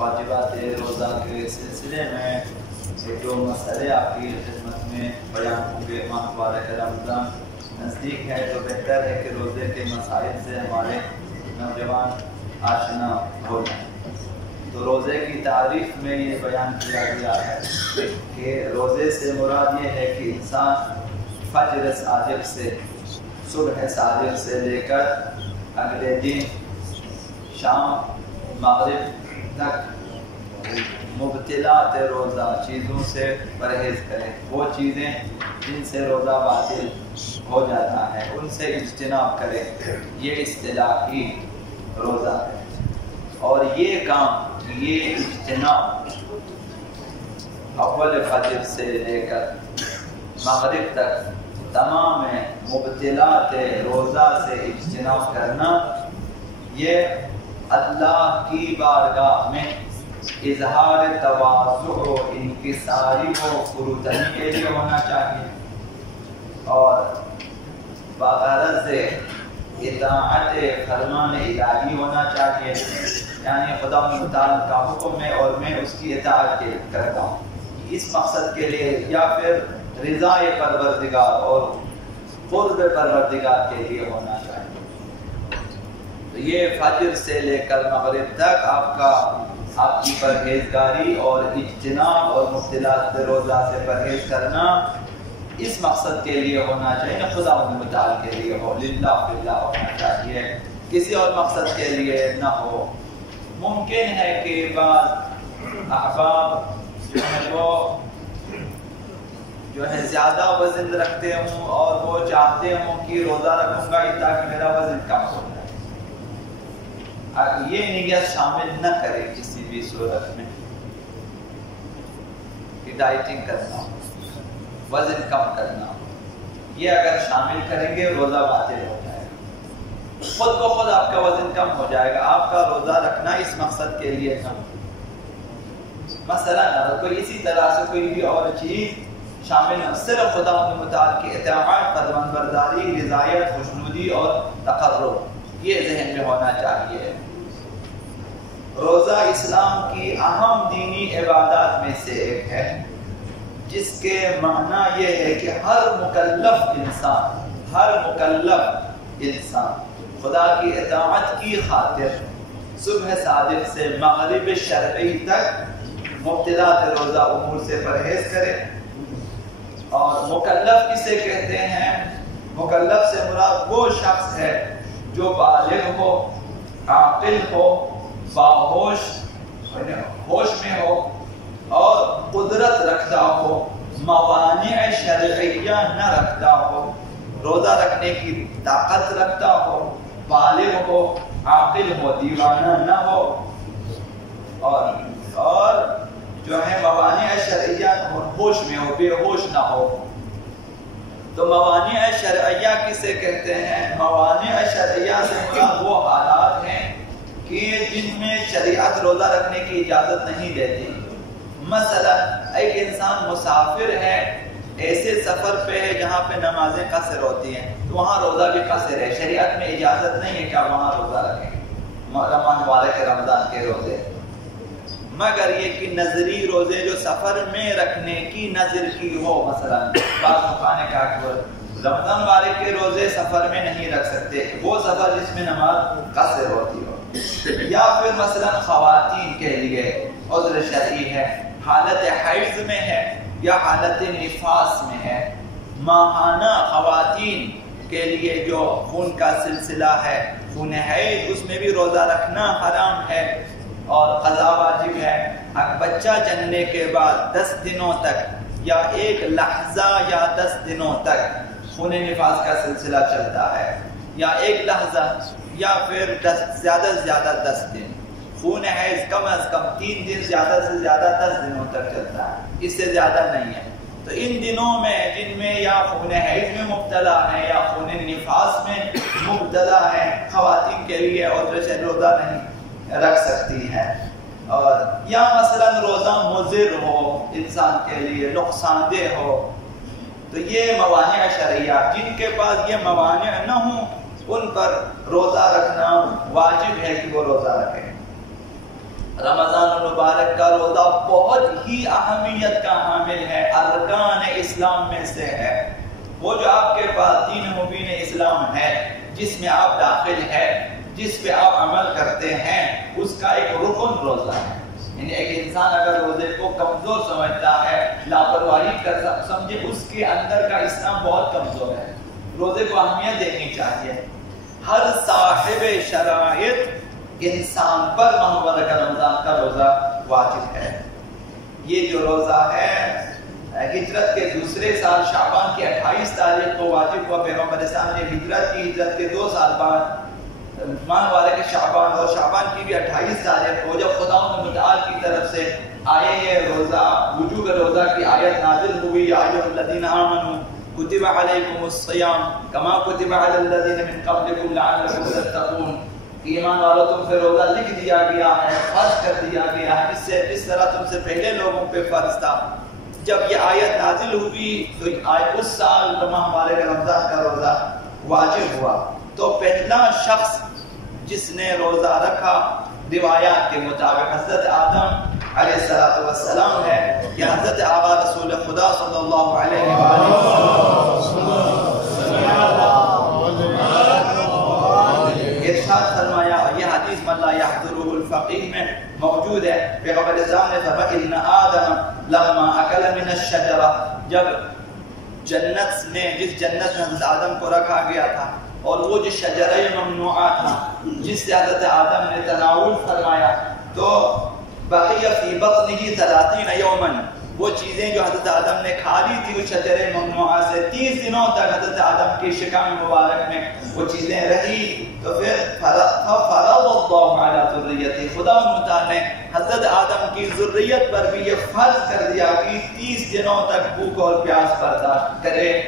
واجبات روزہ کے سلسلے میں ایک دو مسئلے آپ کی خدمت میں بیان ہوں گے۔ ماہ مبارک رمضان نزدیک ہے تو بہتر ہے کہ روزے کے مسائل سے ہمارے نوجوان آشنا ہو جائیں۔ تو روزے کی تعریف میں یہ بیان کیا گیا ہے کہ روزے سے مراد یہ ہے کہ انسان فجر صادق سے صبح صادق سے لے کر اگلے دن شام مغرب تک مبتلات روزہ چیزوں سے پرہیز کرے۔ وہ چیزیں جن سے روزہ باطل ہو جاتا ہے ان سے اجتناب کرے، یہ اصطلاحی روزہ ہے۔ اور یہ کام، یہ اجتناب اول فجر سے لے کر مغرب تک تمام مبتلات روزہ سے اجتناب کرنا، یہ اللہ کی بارگاہ میں اظہار تواضع و انکساری و فروتنی کے لیے ہونا چاہیے اور بغرض اطاعت فرمان الہی ہونا چاہیے، یعنی خدا متعال کا حکم ہے اور میں اس کی اطاعت کرتا ہوں، اس مقصد کے لیے، یا پھر رضا پروردگار اور قرب پروردگار کے لیے ہونا چاہیے۔ تو یہ فجر سے لے کر مغرب تک آپ کی پرہیزگاری اور اجتناب اور مبتلات روزہ سے پرہیز کرنا اس مقصد کے لیے ہونا چاہیے، خدا متعال کے لیے ہو، للہ فللہ ہونا چاہیے، کسی اور مقصد کے لیے نہ ہو۔ ممکن ہے کہ بعض احباب جو ہے زیادہ وزن رکھتے ہوں اور وہ چاہتے ہوں کہ روزہ رکھوں گا تاکہ میرا وزن کم ہو جائے۔ یہ نیت شامل نہ کرے کسی بھی صورت میں کہ ڈائٹنگ کرنا، وزن کم کرنا، یہ اگر شامل کریں گے روزہ باطل ہو جائے گا، خود بخود آپ کا وزن کم ہو جائے گا۔ آپ کا روزہ رکھنا اس مقصد کے لیے نہ، مثلا کوئی اسی طرح سے کوئی بھی اور چیز شامل نہ، صرف خدا متعال کی اطاعت، فرمانبرداری، رضایت، خوشنودی اور تقرب، یہ ذہن میں ہونا چاہیے۔ روزہ اسلام کی اہم دینی عبادات میں سے ایک ہے، جس کے معنی یہ ہے کہ ہر مکلف انسان خدا کی اطاعت کی خاطر صبح صادق سے مغرب شرعی تک مبتلات روزہ امور سے پرہیز کرے۔ اور مکلف کسے کہتے ہیں؟ مکلف سے مراد وہ شخص ہے جو بالغ ہو، عاقل ہو، باہوش ہوش میں ہو اور قدرت رکھتا ہو، موانع شرعیہ نہ رکھتا ہو، روزہ رکھنے کی طاقت رکھتا ہو، بالغ ہو، عاقل ہو، دیوانہ نہ ہو، اور جو ہے موانع شرعیہ ہوش میں ہو، بے ہوش نہ ہو۔ تو موانع شرعیہ کسے کہتے ہیں؟ موانع شرعیہ سے مراد وہ حالات ہیں کہ جن میں شریعت روزہ رکھنے کی اجازت نہیں دیتی۔ مثلا ایک انسان مسافر ہے، ایسے سفر پہ ہے جہاں پہ نمازیں قصر ہوتی ہیں، تو وہاں روزہ بھی قصر ہے، شریعت میں اجازت نہیں ہے کہ آپ وہاں روزہ رکھیں ماہ مبارک رمضان کے روزے، مگر یہ کہ نظری روزے جو سفر میں رکھنے کی نظر کی ہو۔ مثلا بعض لوگوں نے کہا کہ رمضان مبارک کے روزے سفر میں نہیں رکھ سکتے، وہ سفر جس میں نماز قصر ہوتی ہو، یا پھر مثلا خواتین کے لیے عذر شرعی ہے، حالت حیض میں ہے یا حالت نفاس میں ہے۔ ماہانہ خواتین کے لیے جو خون کا سلسلہ ہے، خون حیض، اس میں بھی روزہ رکھنا حرام ہے اور قضا واجب ہے۔ بچہ جننے کے بعد 10 دنوں تک یا ایک لحظہ یا 10 دنوں تک خون نفاس کا سلسلہ چلتا ہے، یا ایک لحظہ یا پھر زیادہ سے زیادہ 10 دن۔ خون حیض کم از کم 3 دن، زیادہ سے زیادہ 10 دنوں تک چلتا ہے، اس سے زیادہ نہیں ہے۔ تو ان دنوں میں جن میں یا خون حیض میں مبتلا ہے یا خون نفاس میں مبتلا ہے، خواتین کے لیے عذر شرعی روزہ نہیں رکھ سکتی ہیں۔ اور یا مثلا روزہ مضر ہو انسان کے لیے، نقصان دہ ہو، تو یہ موانع شرعیہ، جن کے پاس یہ موانع نہ ہوں ان پر روزہ رکھنا واجب ہے کہ وہ روزہ رکھیں۔ رمضان المبارک کا روزہ بہت ہی اہمیت کا حامل ہے، ارکان اسلام میں سے ہے۔ وہ جو آپ کے پاس دین مبین اسلام ہے، جس میں آپ داخل ہے، جس پہ آپ عمل کرتے ہیں، اس کا ایک رکن روزہ ہے۔ یعنی ایک انسان اگر روزے کو کمزور سمجھتا ہے، لاپرواہی کر سمجھے، اس کے اندر کا اسلام بہت کمزور ہے۔ روزے کو اہمیت دینی چاہیے۔ ہر صاحب شرائط انسان پر ماہ مبارکہ رمضان کا روزہ واجب ہے۔ یہ جو روزہ ہے ہجرت کے دوسرے سال شعبان کی 28 تاریخ کو واجب ہوا۔ پیغمبر اسلام نے ہجرت کی، ہجرت کے 2 سال بعد ماہ مبارک شعبان، اور شعبان کی بھی 28 تاریخ کو جب خدا متعال کی طرف سے آئے یہ روزہ، وجوب روزہ کی آیت نازل ہوئی، یا ایھا الذین آمنوا کتب علیکم الصیام کما کتب علی الذین من قبلکم لعلکم تتقون۔ ایمان والو تم سے روزہ لکھ دیا گیا ہے، فرض کر دیا گیا ہے، اس طرح تم سے پہلے لوگوں پہ فرض تھا۔ جب یہ آیت نازل ہوئی تو اس سال ماہ مبارک رمضان کا روزہ واجب ہوا۔ تو پہلا شخص جس نے روزہ رکھا روایات کے مطابق حضرت آدم علیہ السلام ہے، یا حضرت آقا رسول خدا صلی اللہ علیہ وسلم ارشاد فرمایا، یہ حدیث من لا يحضره الفقیہ میں موجود ہے۔ پیغمبر اسلام نے فرمایا ان آدم لما اکل من الشجرہ، جب جنت میں، جس جنت میں حضرت آدم کو رکھا گیا تھا، اور وہ جو شجرہ ممنوعہ تھا جس سے حضرت آدم نے تناول فرمایا، تو بقی فی بطنہ 30 یوما، وہ چیزیں جو حضرت آدم نے کھا لی تھی اس شجرہ ممنوعہ سے، 30 دنوں تک حضرت آدم کے شکم مبارک میں وہ چیزیں رہی۔ تو پھر فرض اللہ علی ذریتہ، خدا متعال نے حضرت آدم کی ذریت پر بھی یہ فرض کر دیا کہ 30 دنوں تک بھوک اور پیاس برداشت کرے۔